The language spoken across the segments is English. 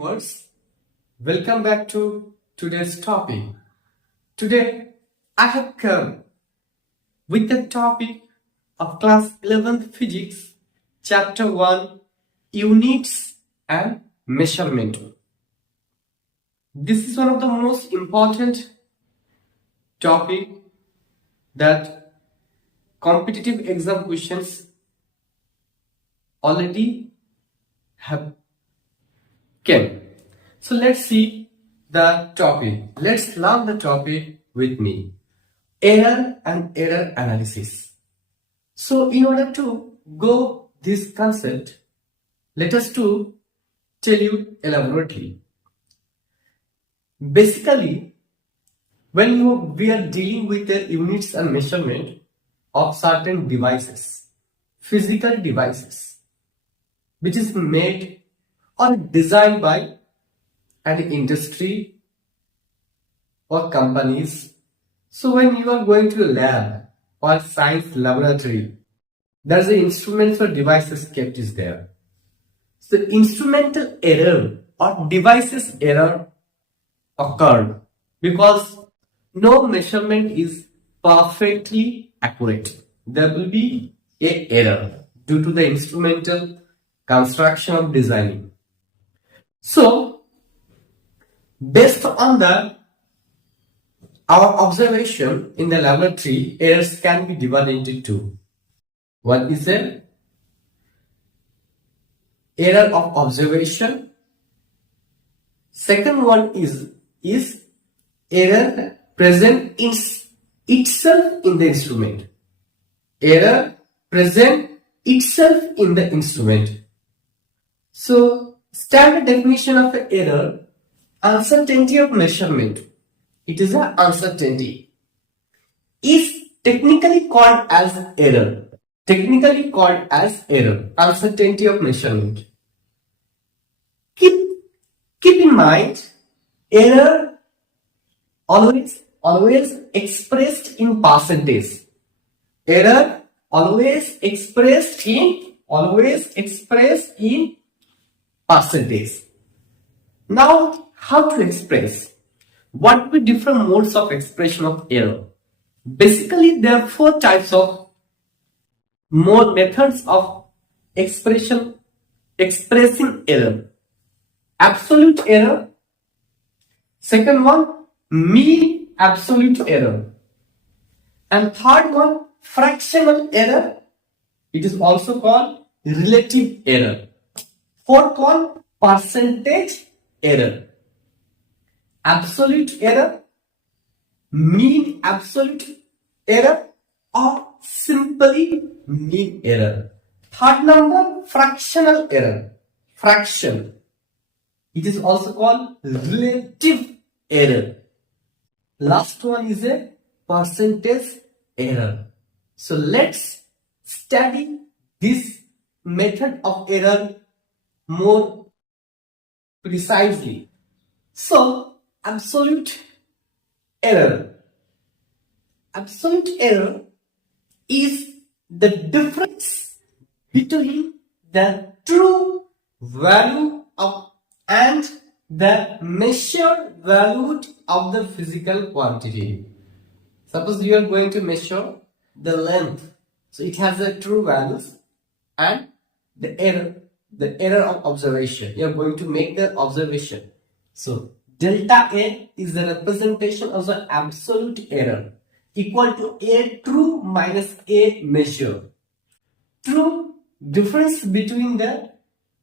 Viewers, welcome back to today's topic. Today, I have come with the topic of class 11th physics, chapter 1, units and measurement. This is one of the most important topic that competitive exam questions already have came. So let's see the topic. Let's learn the topic with me. Error and error analysis. So in order to go this concept, let us to tell you elaborately. Basically, when we are dealing with the units and measurement of certain devices, physical devices, which is made or designed by an industry or companies. So when you are going to a lab or science laboratory, there's the instruments or devices kept is there. So instrumental error or devices error occurred because no measurement is perfectly accurate. There will be an error due to the instrumental construction of designing. So, based on our observation in the laboratory, errors can be divided into two. One is an error of observation. Second one is error present in itself in the instrument. Error present itself in the instrument. So, standard definition of an error, uncertainty of measurement. It is an uncertainty. Is technically called as error. Technically called as error. Uncertainty of measurement. Keep in mind, error always expressed in percentage. Error always expressed in percentage. Now, how to express? What will be different modes of expression of error? Basically, there are four types of methods of expressing error. Absolute error. Second one, mean absolute error. And third one, fractional error. It is also called relative error. Fourth one, percentage error. Absolute error, mean absolute error, or simply mean error. Third number, fractional error. Fraction. It is also called relative error. Last one is a percentage error. So let's study this method of error more precisely. So, absolute error. Absolute error is the difference between the true value of and the measured value of the physical quantity. Suppose you are going to measure the length. So it has the true values and the error of observation. You are going to make the observation. So delta A is the representation of the absolute error equal to A true minus A measure. True difference between the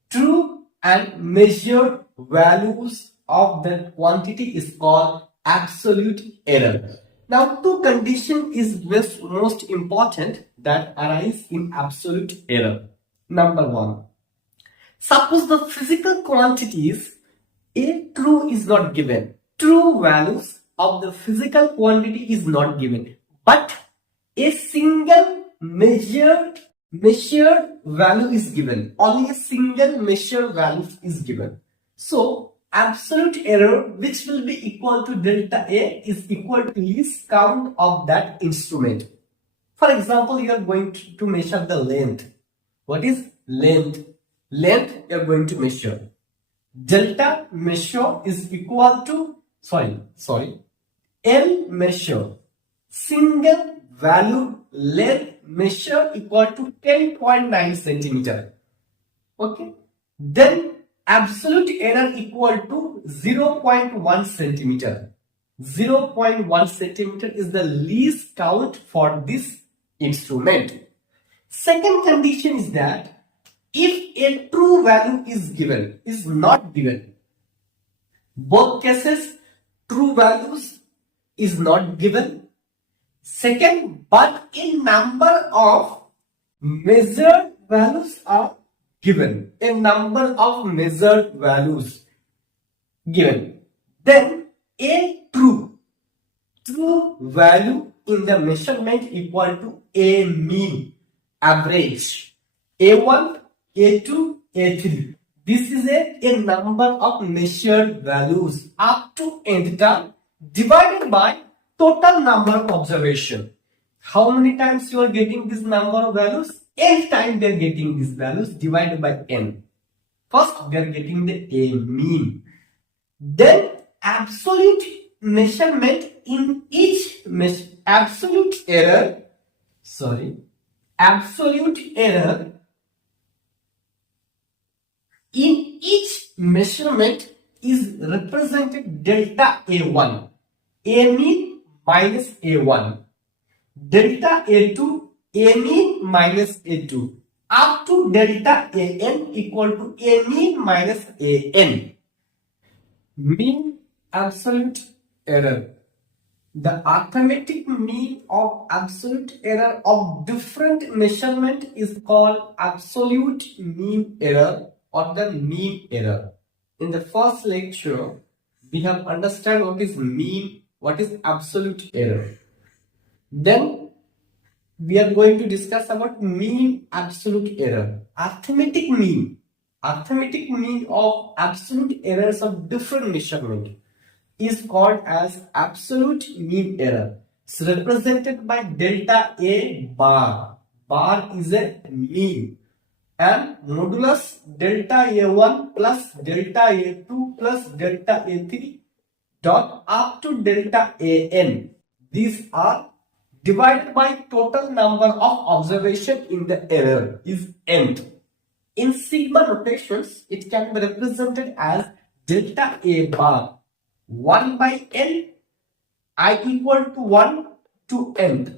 true and measured values of the quantity is called absolute error. Now, two conditions is most important that arise in absolute error. Number one, suppose the physical quantities A true is not given. True values of the physical quantity is not given. But a single measured value is given. Only a single measured value is given. So, absolute error, which will be equal to delta A, is equal to least count of that instrument. For example, you are going to measure the length. What is length? Length you are going to measure. delta measure is equal to, L measure, single value length measure equal to 10.9 centimeter. Okay. Then absolute error equal to 0.1 centimeter. 0.1 centimeter is the least count for this instrument. Second condition is that if a true value is not given, both cases true values is not given. Second, but a number of measured values are given. A number of measured values given. Then a true value in the measurement equal to a mean average. A1, A2, A3. This is a number of measured values up to nth term divided by total number of observation. How many times you are getting this number of values? N time they are getting these values divided by n. First they are getting the a mean. Then absolute measurement in each absolute error in each measurement is represented delta A1, A mean minus A1, delta A2, A mean minus A2, up to delta AN equal to A mean minus AN. Mean absolute error. The arithmetic mean of absolute error of different measurement is called absolute mean error or the mean error. In the first lecture, we have understand what is mean, what is absolute error. Then we are going to discuss about mean absolute error. Arithmetic mean of absolute errors of different measurement is called as absolute mean error. It's represented by delta A bar. Bar is a mean. And modulus delta A1 plus delta A2 plus delta A3 dot up to delta AN. These are divided by total number of observation in the error is nth. In sigma notations, it can be represented as delta A bar 1 by n, I equal to 1 to nth.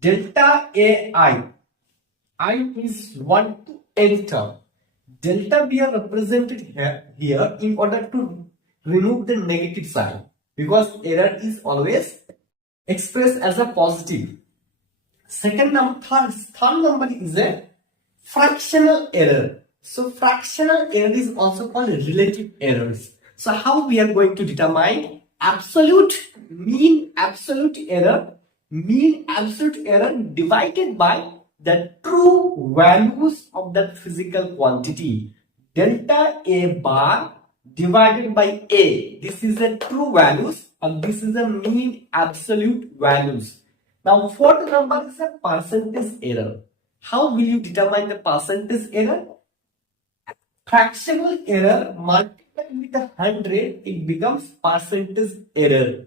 Delta AI, I is 1 to nth term. Delta B are represented here in order to remove the negative sign, because error is always expressed as a positive. Third number is a fractional error. So fractional error is also called relative errors. So how we are going to determine mean absolute error divided by the true values of that physical quantity. Delta A bar divided by A. This is the true values and this is the mean absolute values. Now fourth number is a percentage error. How will you determine the percentage error? Fractional error multiplied with 100, it becomes percentage error.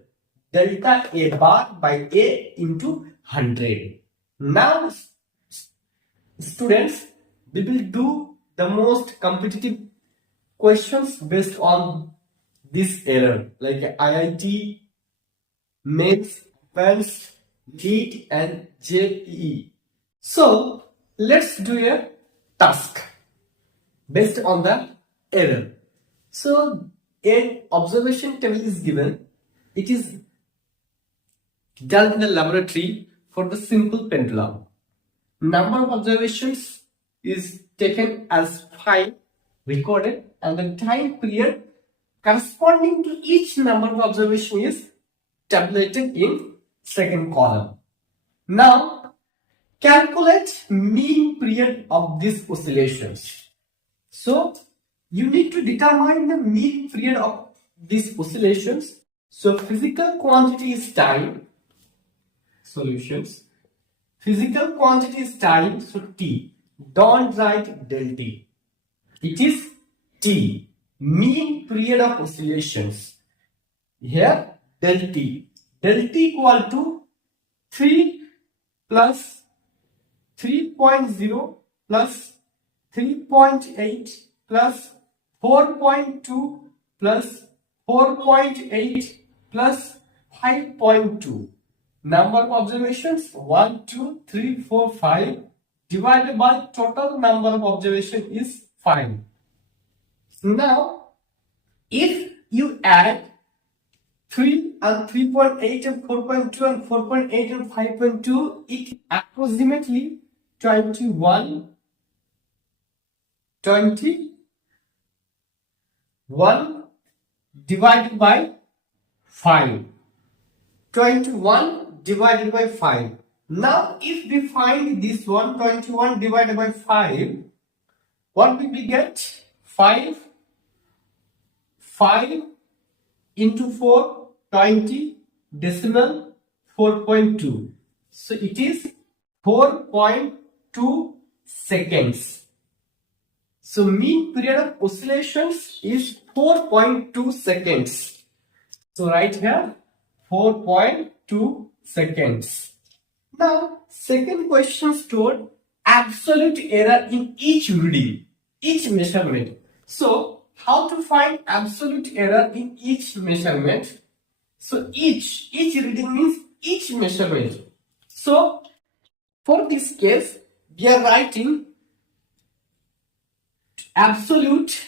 Delta A bar by A into 100. Now students, we will do the most competitive questions based on this error, like IIT, mains, advanced, NEET and JEE. So let's do a task based on the error. So an observation table is given. It is done in the laboratory for the simple pendulum. Number of observations is taken as 5, recorded, and the time period corresponding to each number of observation is tabulated in second column. Now calculate mean period of these oscillations. So you need to determine the mean period of these oscillations. So physical quantity is time. Solutions. Physical quantity is time. So T. Don't write del T. It is T. mean period of oscillations. Here del t equal to 3 plus 3.0 plus 3.8 plus 4.2 plus 4.8 plus 5.2. Number of observations 1, 2, 3, 4, 5 divided by total number of observation is 5. Now, if you add 3 and 3.8 and 4.2 and 4.8 and 5.2, it approximately 21 divided by 5. 21 divided by 5. Now, if we find this one, 21 divided by 5, what will we get? 5 into 4, 20, decimal 4.2. So it is 4.2 seconds. So mean period of oscillations is 4.2 seconds. So right here 4.2 seconds. Now second question stored absolute error in each reading, each measurement. So how to find absolute error in each measurement? So each reading means each measurement. So for this case, we are writing absolute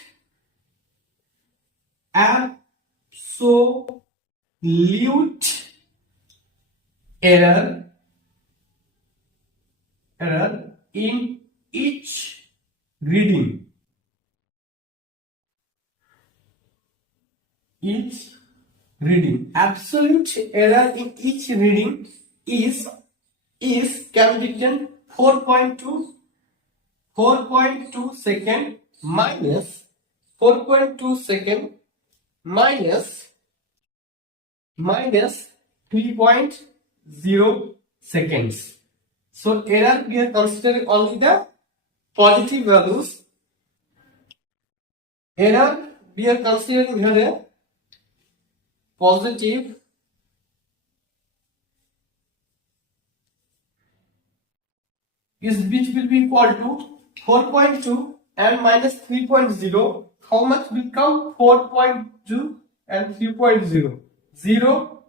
error in each reading. Absolute error in each reading is can be written 4.2 second minus 4.2 second minus 3.0 seconds. So error we are considering only the positive values. Error we are considering here positive is which will be equal to 4.2 and minus 3.0. How much will come? 4.2 and 3.0.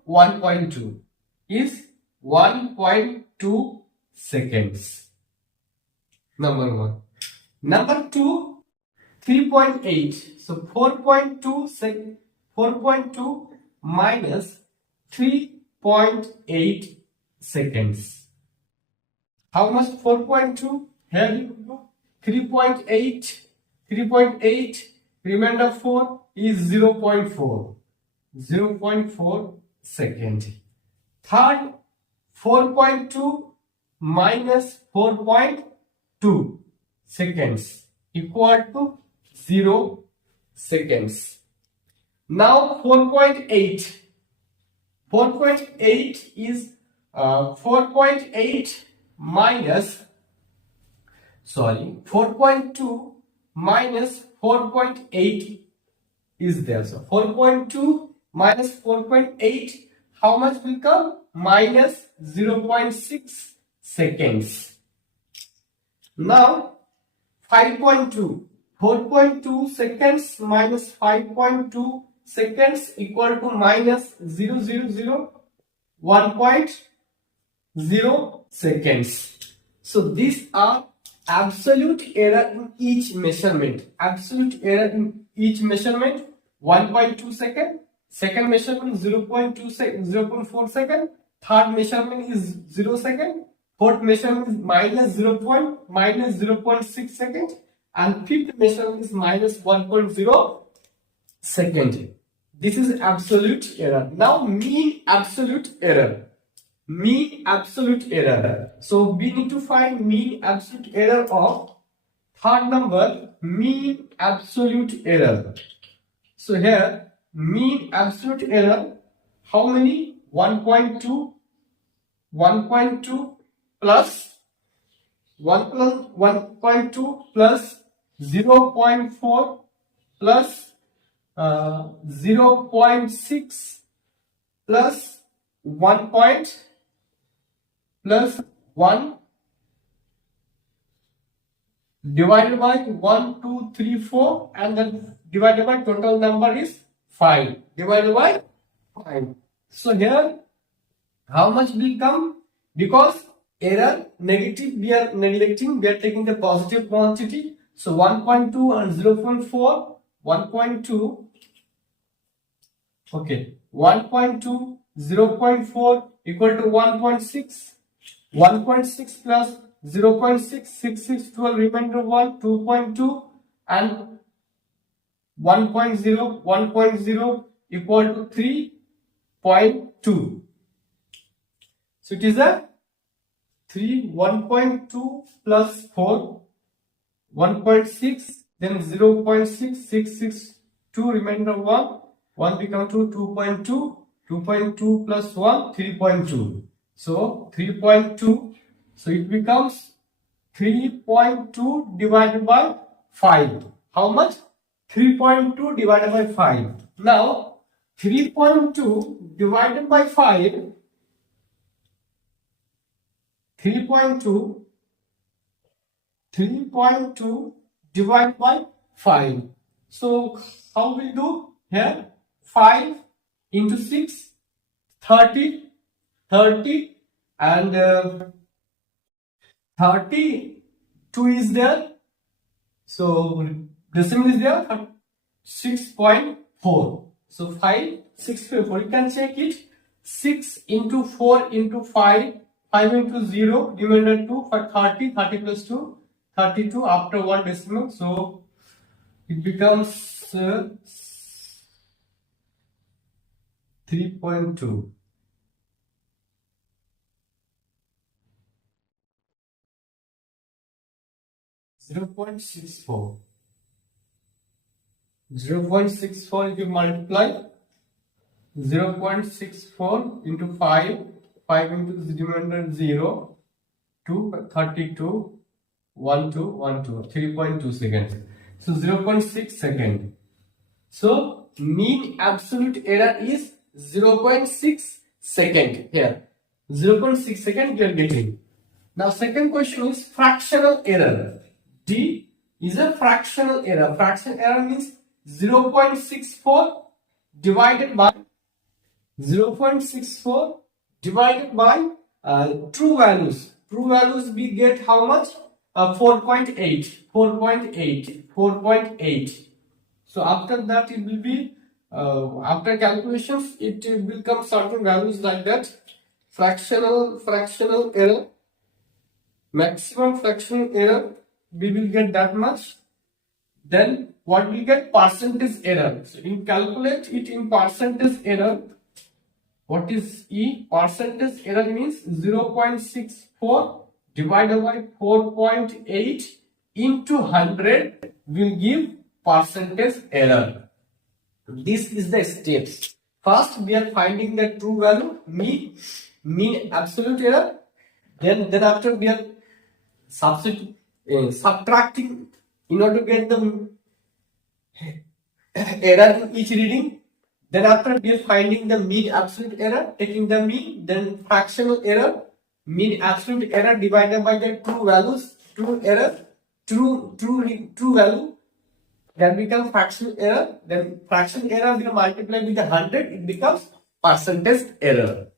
1.2 is 1.2 seconds. Number 1. Number 2, 3.8. So 4.2 minus 3.8 seconds. How much? 4.2. Here you go. 3.8. Remainder 4 is 0.4. 0.4 second. Third, 4.2 minus 4.2 seconds equal to 0 seconds. Now 4.8. 4.8 is 4.8 minus 4.2 minus 4.8 is there. So 4.2 minus 4.8, how much will come? Minus 0.6 seconds. Now 5.2. 4.2 seconds minus 5.2 seconds equal to minus 1.0 seconds. So these are absolute error in each measurement. Absolute error in each measurement 1.2 second. Second measurement 0.4 second. Third measurement is 0 second. Fourth measurement is minus 0.6 second. And fifth measurement is minus 1.0 second. This is absolute error. Now mean absolute error. Mean absolute error. So we need to find mean absolute error of third number, mean absolute error. So here mean absolute error, how many? 1.2 plus 1.2 plus 0.4 plus 0.6 plus 1 point plus 1 divided by 1, 2, 3, 4, and then divided by total number is 5 divided by 5. So here how much will come? Because error negative we are neglecting, we are taking the positive quantity. So 1.2 and 0.4, 1.2, okay, 1.2, 0.4 equal to 1.6, 1.6 plus 0.6, 6, 6, 12, remainder 1, 2.2, and 1.0, 1.0 equal to 3.2. So it is a 1.2 plus 4, 1.6, then 0.6, 6, 6, 2, remainder 1, 1 become 2.2, 2.2 plus 1, 3.2. So 3.2, so it becomes 3.2 divided by 5. How much? 3.2 divided by 5. Now 3.2 divided by 5, 3.2 divided by 5. So how we do here? 5 into 6, 30, 30, and 32 is there. So decimal is there, 6.4. So 5, 6.4. You can check it. 6 into 4 into 5. 5 into 0, remainder 2, for 30, 30 plus 2, 32 after 1 decimal. So it becomes 3.2. Zero point 0.64. 0.64 if you multiply 0.64 into 5, 5 into remainder 0, 2, 32, 1, 2, 1, 2, 3.2 seconds. So 0.6 second. So mean absolute error is 0.6 second here. 0.6 second we are getting. Now second question is fractional error. D is a fractional error. Fractional error means 0.64 divided by 0.64 divided by true values. True values we get how much? 4.8, 4.8, 4.8. So after that it will be, after calculations it will come certain values like that. Fractional error, maximum fractional error, we will get that much. Then what we get? Percentage error. So in calculate it in percentage error. What is E? Percentage error means 0.64 divided by 4.8 into 100 will give percentage error. This is the steps. First we are finding the true value, mean absolute error. Then after we are subtracting in order to get the error in each reading. Then after we are finding the mean absolute error, taking the mean, then fractional error, mean absolute error divided by the true values, true value, then becomes fractional error. Then fractional error will multiply with 100, it becomes percentage error.